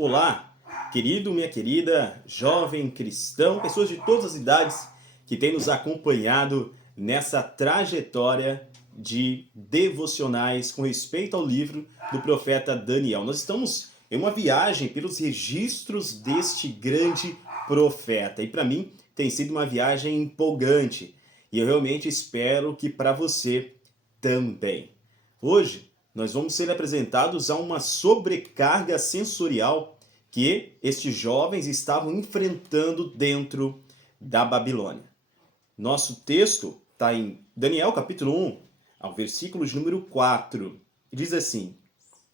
Olá, querido, minha querida, jovem cristão, pessoas de todas as idades que têm nos acompanhado nessa trajetória de devocionais com respeito ao livro do profeta Daniel. Nós estamos em uma viagem pelos registros deste grande profeta e para mim tem sido uma viagem empolgante e eu realmente espero que para você também. Hoje nós vamos ser apresentados a uma sobrecarga sensorial que estes jovens estavam enfrentando dentro da Babilônia. Nosso texto está em Daniel capítulo 1, ao versículo de número 4. Diz assim: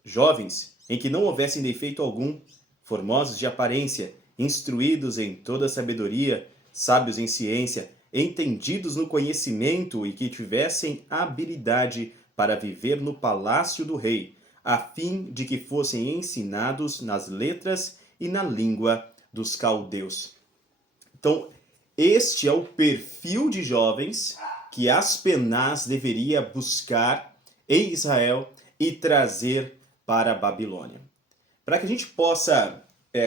Jovens, em que não houvessem defeito algum, formosos de aparência, instruídos em toda sabedoria, sábios em ciência, entendidos no conhecimento e que tivessem habilidade para viver no palácio do rei, a fim de que fossem ensinados nas letras e na língua dos caldeus. Então, este é o perfil de jovens que Aspenaz deveria buscar em Israel e trazer para a Babilônia. Para que a gente possa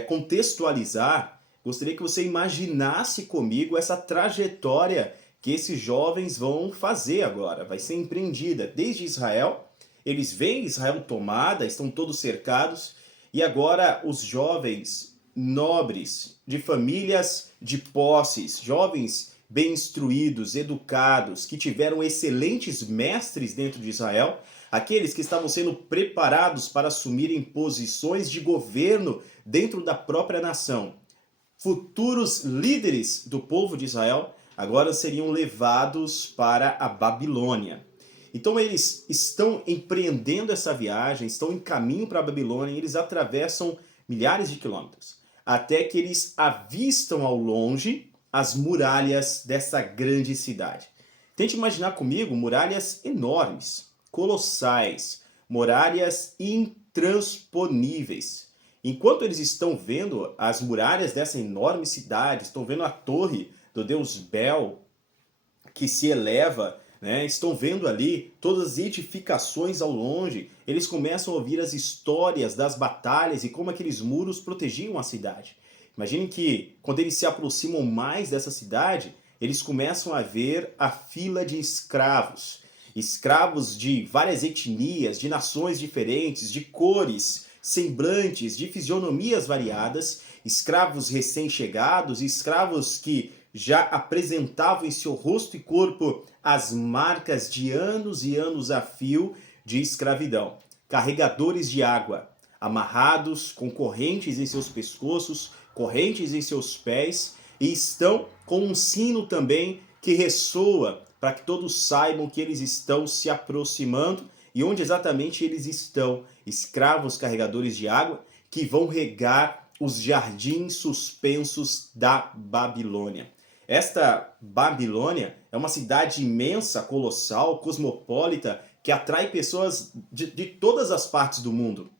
contextualizar, gostaria que você imaginasse comigo essa trajetória que esses jovens vão fazer agora. Vai ser empreendida desde Israel. Eles veem Israel tomada, estão todos cercados, e agora os jovens nobres, de famílias de posses, jovens bem instruídos, educados, que tiveram excelentes mestres dentro de Israel, aqueles que estavam sendo preparados para assumirem posições de governo dentro da própria nação. Futuros líderes do povo de Israel agora seriam levados para a Babilônia. Então eles estão empreendendo essa viagem, estão em caminho para a Babilônia, e eles atravessam milhares de quilômetros, até que eles avistam ao longe as muralhas dessa grande cidade. Tente imaginar comigo muralhas enormes, colossais, muralhas intransponíveis. Enquanto eles estão vendo as muralhas dessa enorme cidade, estão vendo a torre do deus Bel que se eleva, estão vendo ali todas as edificações ao longe, eles começam a ouvir as histórias das batalhas e como aqueles muros protegiam a cidade. Imaginem que quando eles se aproximam mais dessa cidade, eles começam a ver a fila de escravos. Escravos de várias etnias, de nações diferentes, de cores, semblantes, de fisionomias variadas, escravos recém-chegados, escravos que já apresentavam em seu rosto e corpo as marcas de anos e anos a fio de escravidão. Carregadores de água, amarrados com correntes em seus pescoços, correntes em seus pés, e estão com um sino também que ressoa para que todos saibam que eles estão se aproximando e onde exatamente eles estão. Escravos carregadores de água que vão regar os jardins suspensos da Babilônia. Esta Babilônia é uma cidade imensa, colossal, cosmopolita, que atrai pessoas de todas as partes do mundo.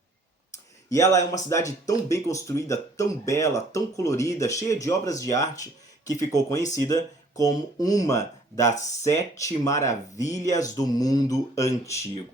E ela é uma cidade tão bem construída, tão bela, tão colorida, cheia de obras de arte, que ficou conhecida como uma das 7 maravilhas do mundo antigo.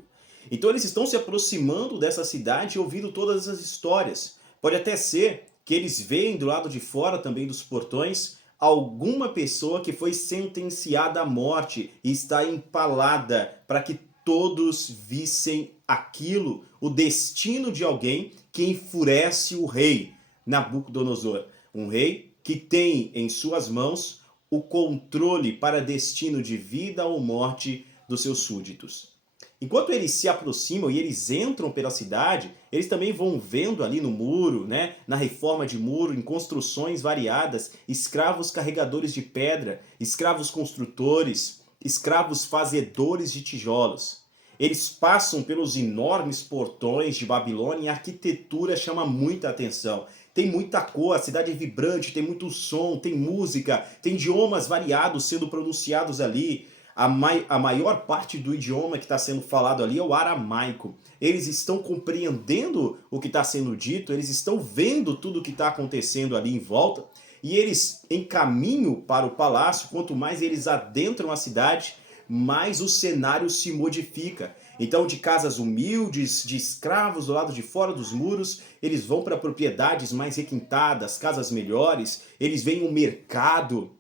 Então eles estão se aproximando dessa cidade e ouvindo todas essas histórias. Pode até ser que eles veem do lado de fora também dos portões alguma pessoa que foi sentenciada à morte e está empalada para que todos vissem aquilo, o destino de alguém que enfurece o rei Nabucodonosor. Um rei que tem em suas mãos o controle para destino de vida ou morte dos seus súditos. Enquanto eles se aproximam e eles entram pela cidade, eles também vão vendo ali no muro, na reforma de muro, em construções variadas, escravos carregadores de pedra, escravos construtores, escravos fazedores de tijolos. Eles passam pelos enormes portões de Babilônia e a arquitetura chama muita atenção. Tem muita cor, a cidade é vibrante, tem muito som, tem música, tem idiomas variados sendo pronunciados ali. A maior parte do idioma que está sendo falado ali é o aramaico. Eles estão compreendendo o que está sendo dito, eles estão vendo tudo o que está acontecendo ali em volta, e eles, em caminho para o palácio, quanto mais eles adentram a cidade, mais o cenário se modifica. Então, de casas humildes, de escravos do lado de fora dos muros, eles vão para propriedades mais requintadas, casas melhores, eles veem o mercado,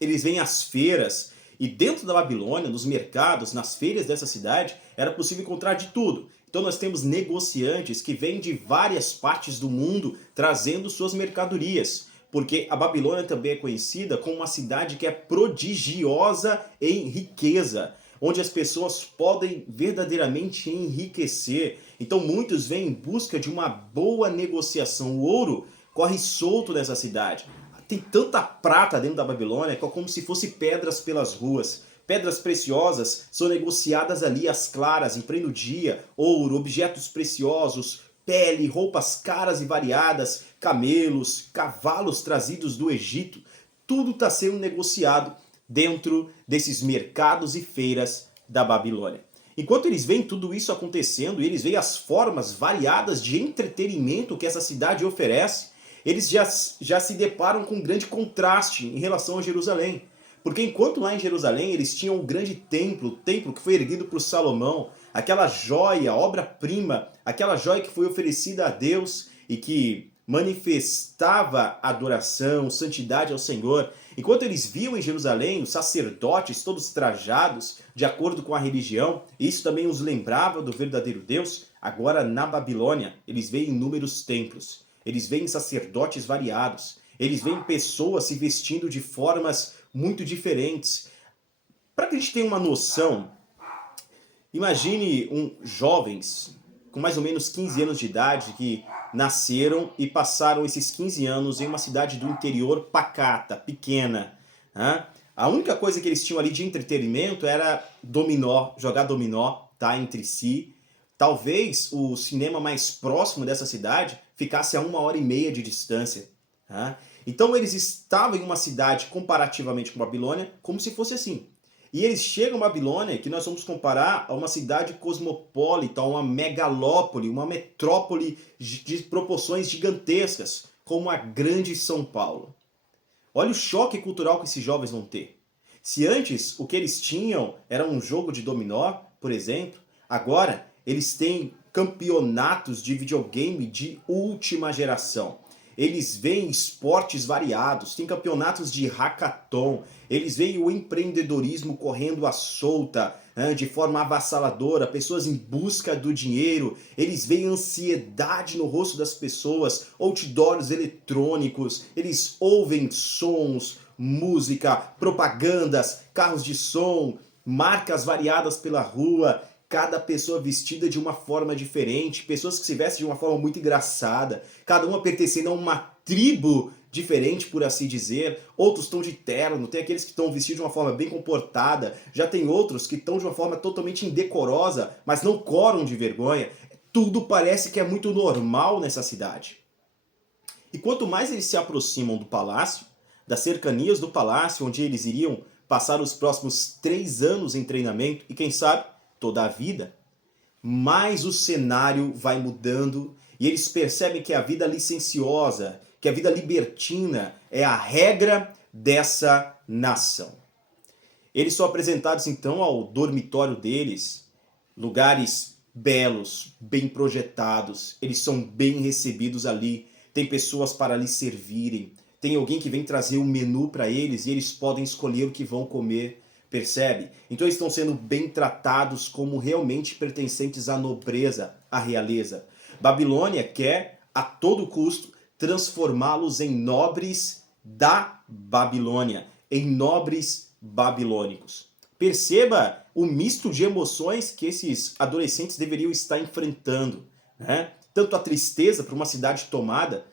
eles veem as feiras. E dentro da Babilônia, nos mercados, nas feiras dessa cidade, era possível encontrar de tudo. Então nós temos negociantes que vêm de várias partes do mundo trazendo suas mercadorias. Porque a Babilônia também é conhecida como uma cidade que é prodigiosa em riqueza, onde as pessoas podem verdadeiramente enriquecer. Então muitos vêm em busca de uma boa negociação. O ouro corre solto nessa cidade. Tem tanta prata dentro da Babilônia que é como se fosse pedras pelas ruas. Pedras preciosas são negociadas ali às claras, em pleno dia. Ouro, objetos preciosos, pele, roupas caras e variadas, camelos, cavalos trazidos do Egito. Tudo está sendo negociado dentro desses mercados e feiras da Babilônia. Enquanto eles veem tudo isso acontecendo, e eles veem as formas variadas de entretenimento que essa cidade oferece, eles já se deparam com um grande contraste em relação a Jerusalém. Porque enquanto lá em Jerusalém eles tinham o grande templo, o templo que foi erguido por Salomão, aquela joia, obra-prima, aquela joia que foi oferecida a Deus e que manifestava adoração, santidade ao Senhor. Enquanto eles viam em Jerusalém os sacerdotes todos trajados de acordo com a religião, isso também os lembrava do verdadeiro Deus, agora na Babilônia eles veem inúmeros templos. Eles veem sacerdotes variados, eles veem pessoas se vestindo de formas muito diferentes. Para que a gente tenha uma noção, imagine jovens com mais ou menos 15 anos de idade que nasceram e passaram esses 15 anos em uma cidade do interior pacata, pequena. Né? A única coisa que eles tinham ali de entretenimento era dominó, jogar dominó, tá, entre si. Talvez o cinema mais próximo dessa cidade ficasse a 1h30 de distância. Tá? Então eles estavam em uma cidade comparativamente com Babilônia, como se fosse assim. E eles chegam a Babilônia, que nós vamos comparar a uma cidade cosmopolita, a uma megalópole, uma metrópole de proporções gigantescas, como a grande São Paulo. Olha o choque cultural que esses jovens vão ter. Se antes o que eles tinham era um jogo de dominó, por exemplo, agora eles têm campeonatos de videogame de última geração. Eles veem esportes variados, tem campeonatos de hackathon, eles veem o empreendedorismo correndo à solta, né, de forma avassaladora, pessoas em busca do dinheiro, eles veem ansiedade no rosto das pessoas, outdoors eletrônicos, eles ouvem sons, música, propagandas, carros de som, marcas variadas pela rua, cada pessoa vestida de uma forma diferente, pessoas que se vestem de uma forma muito engraçada, cada uma pertencendo a uma tribo diferente, por assim dizer. Outros estão de terno, tem aqueles que estão vestidos de uma forma bem comportada, já tem outros que estão de uma forma totalmente indecorosa, mas não coram de vergonha. Tudo parece que é muito normal nessa cidade. E quanto mais eles se aproximam do palácio, das cercanias do palácio, onde eles iriam passar os próximos 3 anos em treinamento, e quem sabe, toda a vida, mais o cenário vai mudando e eles percebem que a vida licenciosa, que a vida libertina é a regra dessa nação. Eles são apresentados então ao dormitório deles, lugares belos, bem projetados, eles são bem recebidos ali, tem pessoas para lhes servirem, tem alguém que vem trazer um menu para eles e eles podem escolher o que vão comer. Percebe? Então eles estão sendo bem tratados como realmente pertencentes à nobreza, à realeza. Babilônia quer, a todo custo, transformá-los em nobres da Babilônia, em nobres babilônicos. Perceba o misto de emoções que esses adolescentes deveriam estar enfrentando. Né? Tanto a tristeza por uma cidade tomada,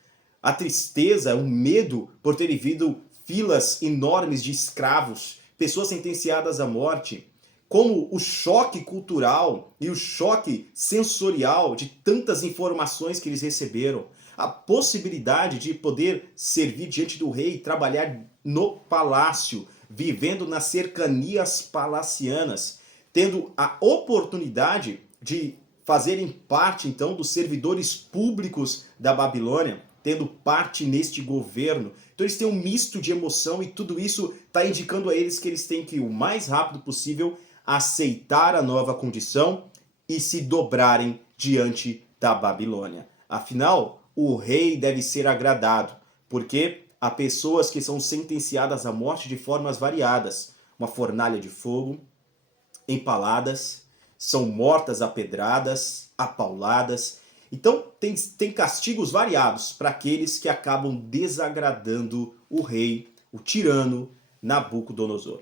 a tristeza, o medo por ter vivido filas enormes de escravos, pessoas sentenciadas à morte, como o choque cultural e o choque sensorial de tantas informações que eles receberam, a possibilidade de poder servir diante do rei, trabalhar no palácio, vivendo nas cercanias palacianas, tendo a oportunidade de fazerem parte então dos servidores públicos da Babilônia, tendo parte neste governo. Então eles têm um misto de emoção e tudo isso está indicando a eles que eles têm que, o mais rápido possível, aceitar a nova condição e se dobrarem diante da Babilônia. Afinal, o rei deve ser agradado, porque há pessoas que são sentenciadas à morte de formas variadas. Uma fornalha de fogo, empaladas, são mortas a pedradas, a pauladas. Então, tem castigos variados para aqueles que acabam desagradando o rei, o tirano Nabucodonosor.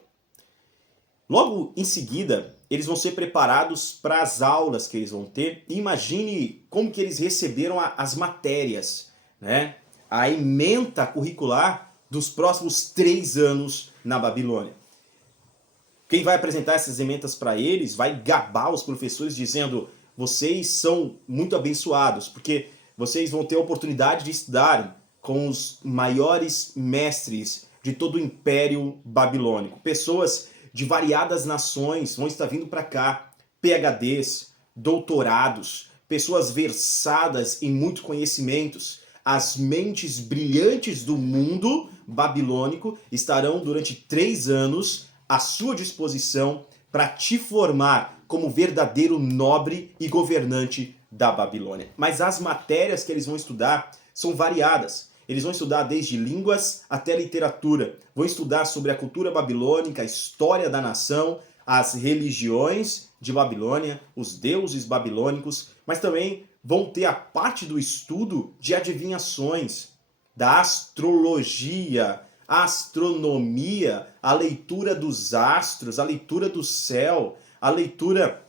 Logo em seguida, eles vão ser preparados para as aulas que eles vão ter. E imagine como que eles receberam as matérias, né? A ementa curricular dos próximos 3 anos na Babilônia. Quem vai apresentar essas ementas para eles vai gabar os professores dizendo: vocês são muito abençoados, porque vocês vão ter a oportunidade de estudar com os maiores mestres de todo o Império Babilônico. Pessoas de variadas nações vão estar vindo para cá, PhDs, doutorados, pessoas versadas em muitos conhecimentos. As mentes brilhantes do mundo babilônico estarão durante 3 anos à sua disposição para te formar como verdadeiro nobre e governante da Babilônia. Mas as matérias que eles vão estudar são variadas. Eles vão estudar desde línguas até literatura. Vão estudar sobre a cultura babilônica, a história da nação, as religiões de Babilônia, os deuses babilônicos, mas também vão ter a parte do estudo de adivinhações, da astrologia, a astronomia, a leitura dos astros, a leitura do céu, a leitura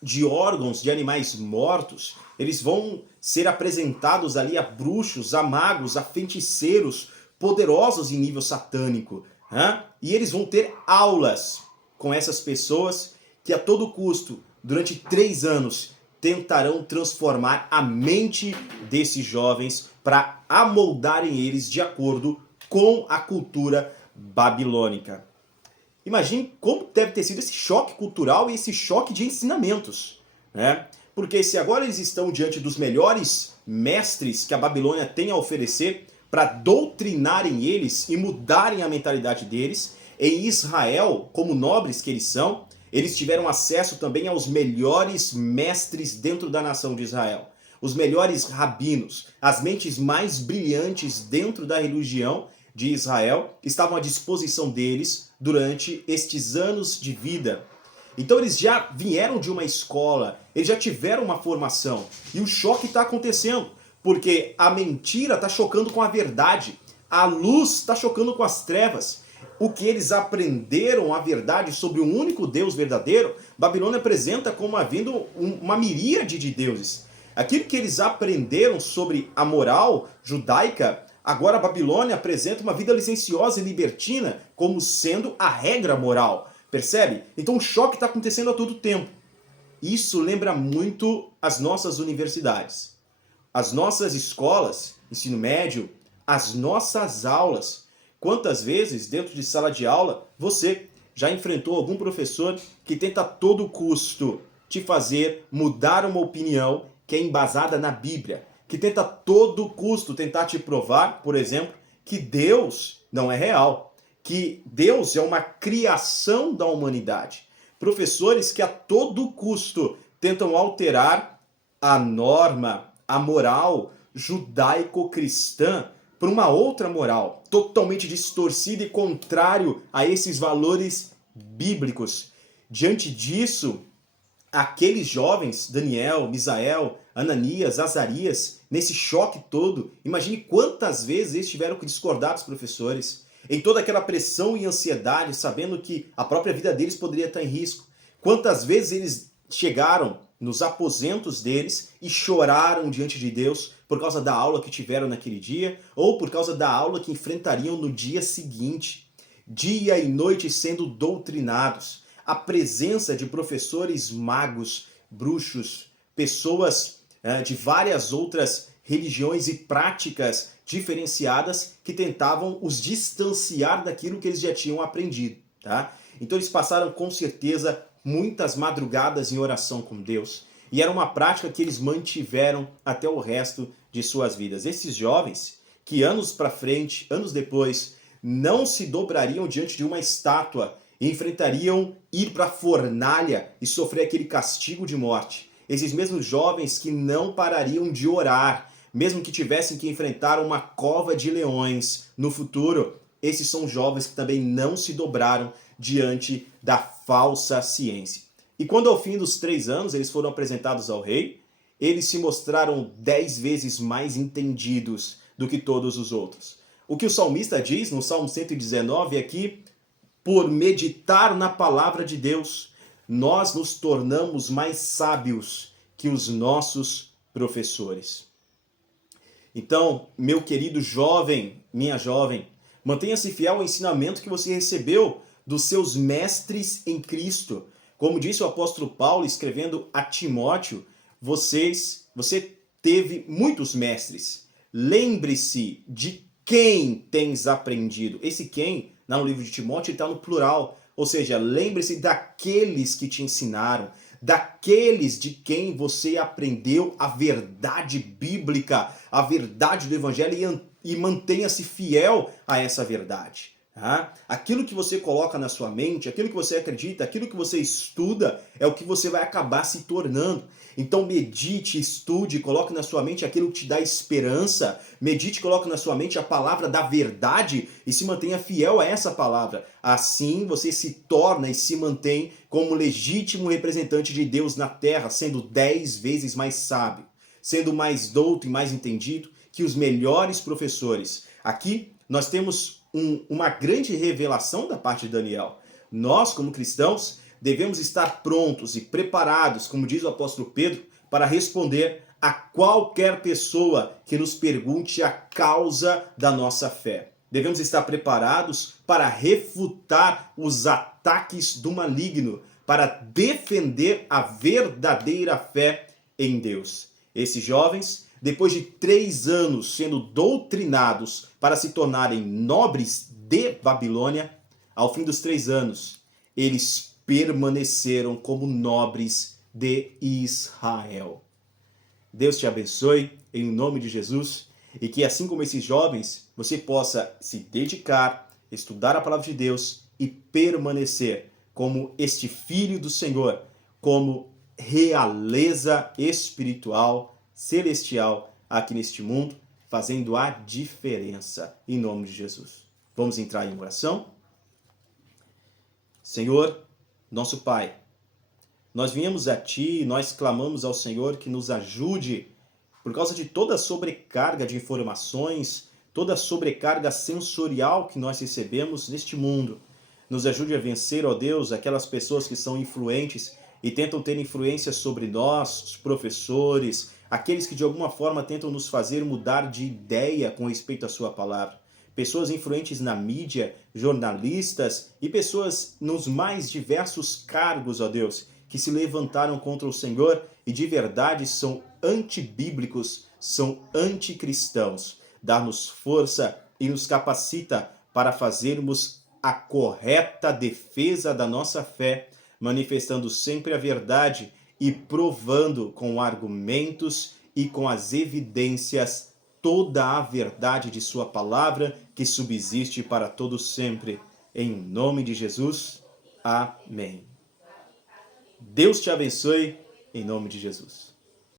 de órgãos de animais mortos. Eles vão ser apresentados ali a bruxos, a magos, a feiticeiros poderosos em nível satânico. E eles vão ter aulas com essas pessoas que a todo custo, durante 3 anos, tentarão transformar a mente desses jovens para amoldarem eles de acordo com a cultura babilônica. Imagine como deve ter sido esse choque cultural e esse choque de ensinamentos, né? Porque se agora eles estão diante dos melhores mestres que a Babilônia tem a oferecer para doutrinarem eles e mudarem a mentalidade deles, em Israel, como nobres que eles são, eles tiveram acesso também aos melhores mestres dentro da nação de Israel. Os melhores rabinos, as mentes mais brilhantes dentro da religião de Israel estavam à disposição deles durante estes anos de vida. Então eles já vieram de uma escola, eles já tiveram uma formação. E o choque está acontecendo, porque a mentira está chocando com a verdade, a luz está chocando com as trevas. O que eles aprenderam, a verdade sobre um único Deus verdadeiro, Babilônia apresenta como havendo uma miríade de deuses. Aquilo que eles aprenderam sobre a moral judaica, agora a Babilônia apresenta uma vida licenciosa e libertina como sendo a regra moral. Percebe? Então o choque está acontecendo a todo tempo. Isso lembra muito as nossas universidades, as nossas escolas, ensino médio, as nossas aulas. Quantas vezes dentro de sala de aula você já enfrentou algum professor que tenta a todo custo te fazer mudar uma opinião que é embasada na Bíblia, que tenta a todo custo tentar te provar, por exemplo, que Deus não é real, que Deus é uma criação da humanidade. Professores que a todo custo tentam alterar a norma, a moral judaico-cristã por uma outra moral, totalmente distorcida e contrário a esses valores bíblicos. Diante disso, aqueles jovens, Daniel, Misael, Ananias, Azarias, nesse choque todo, imagine quantas vezes eles tiveram que discordar dos professores, em toda aquela pressão e ansiedade, sabendo que a própria vida deles poderia estar em risco. Quantas vezes eles chegaram nos aposentos deles e choraram diante de Deus por causa da aula que tiveram naquele dia ou por causa da aula que enfrentariam no dia seguinte. Dia e noite sendo doutrinados. A presença de professores magos, bruxos, pessoas de várias outras religiões e práticas diferenciadas que tentavam os distanciar daquilo que eles já tinham aprendido. Tá? Então eles passaram com certeza muitas madrugadas em oração com Deus. E era uma prática que eles mantiveram até o resto de suas vidas. Esses jovens, que anos para frente, anos depois, não se dobrariam diante de uma estátua enfrentariam ir para a fornalha e sofrer aquele castigo de morte. Esses mesmos jovens que não parariam de orar, mesmo que tivessem que enfrentar uma cova de leões no futuro, esses são jovens que também não se dobraram diante da falsa ciência. E quando ao fim dos 3 anos eles foram apresentados ao rei, eles se mostraram 10 vezes mais entendidos do que todos os outros. O que o salmista diz no Salmo 119 é que, por meditar na palavra de Deus, nós nos tornamos mais sábios que os nossos professores. Então, meu querido jovem, minha jovem, mantenha-se fiel ao ensinamento que você recebeu dos seus mestres em Cristo. Como disse o apóstolo Paulo escrevendo a Timóteo, você teve muitos mestres. Lembre-se de quem tens aprendido. Esse quem, no livro de Timóteo, está no plural. Ou seja, lembre-se daqueles que te ensinaram, daqueles de quem você aprendeu a verdade bíblica, a verdade do evangelho, e mantenha-se fiel a essa verdade. Aquilo que você coloca na sua mente, aquilo que você acredita, aquilo que você estuda, é o que você vai acabar se tornando. Então medite, estude, coloque na sua mente aquilo que te dá esperança, medite, coloque na sua mente a palavra da verdade e se mantenha fiel a essa palavra. Assim você se torna e se mantém como legítimo representante de Deus na terra, sendo 10 vezes mais sábio, sendo mais douto e mais entendido que os melhores professores. Aqui nós temos uma grande revelação da parte de Daniel. Nós, como cristãos, devemos estar prontos e preparados, como diz o apóstolo Pedro, para responder a qualquer pessoa que nos pergunte a causa da nossa fé. Devemos estar preparados para refutar os ataques do maligno, para defender a verdadeira fé em Deus. Esses jovens, depois de 3 anos sendo doutrinados para se tornarem nobres de Babilônia, ao fim dos 3 anos, eles permaneceram como nobres de Israel. Deus te abençoe, em nome de Jesus, e que assim como esses jovens, você possa se dedicar, estudar a palavra de Deus e permanecer como este filho do Senhor, como realeza espiritual, celestial aqui neste mundo, fazendo a diferença em nome de Jesus. Vamos entrar em oração? Senhor, nosso Pai, nós viemos a Ti e nós clamamos ao Senhor que nos ajude por causa de toda a sobrecarga de informações, toda a sobrecarga sensorial que nós recebemos neste mundo. Nos ajude a vencer, ó Deus, aquelas pessoas que são influentes e tentam ter influência sobre nós, os professores, aqueles que de alguma forma tentam nos fazer mudar de ideia com respeito à sua palavra. Pessoas influentes na mídia, jornalistas e pessoas nos mais diversos cargos, ó Deus, que se levantaram contra o Senhor e de verdade são antibíblicos, são anticristãos. Dá-nos força e nos capacita para fazermos a correta defesa da nossa fé, manifestando sempre a verdade e provando com argumentos e com as evidências toda a verdade de sua palavra que subsiste para todo sempre. Em nome de Jesus, amém. Deus te abençoe, em nome de Jesus.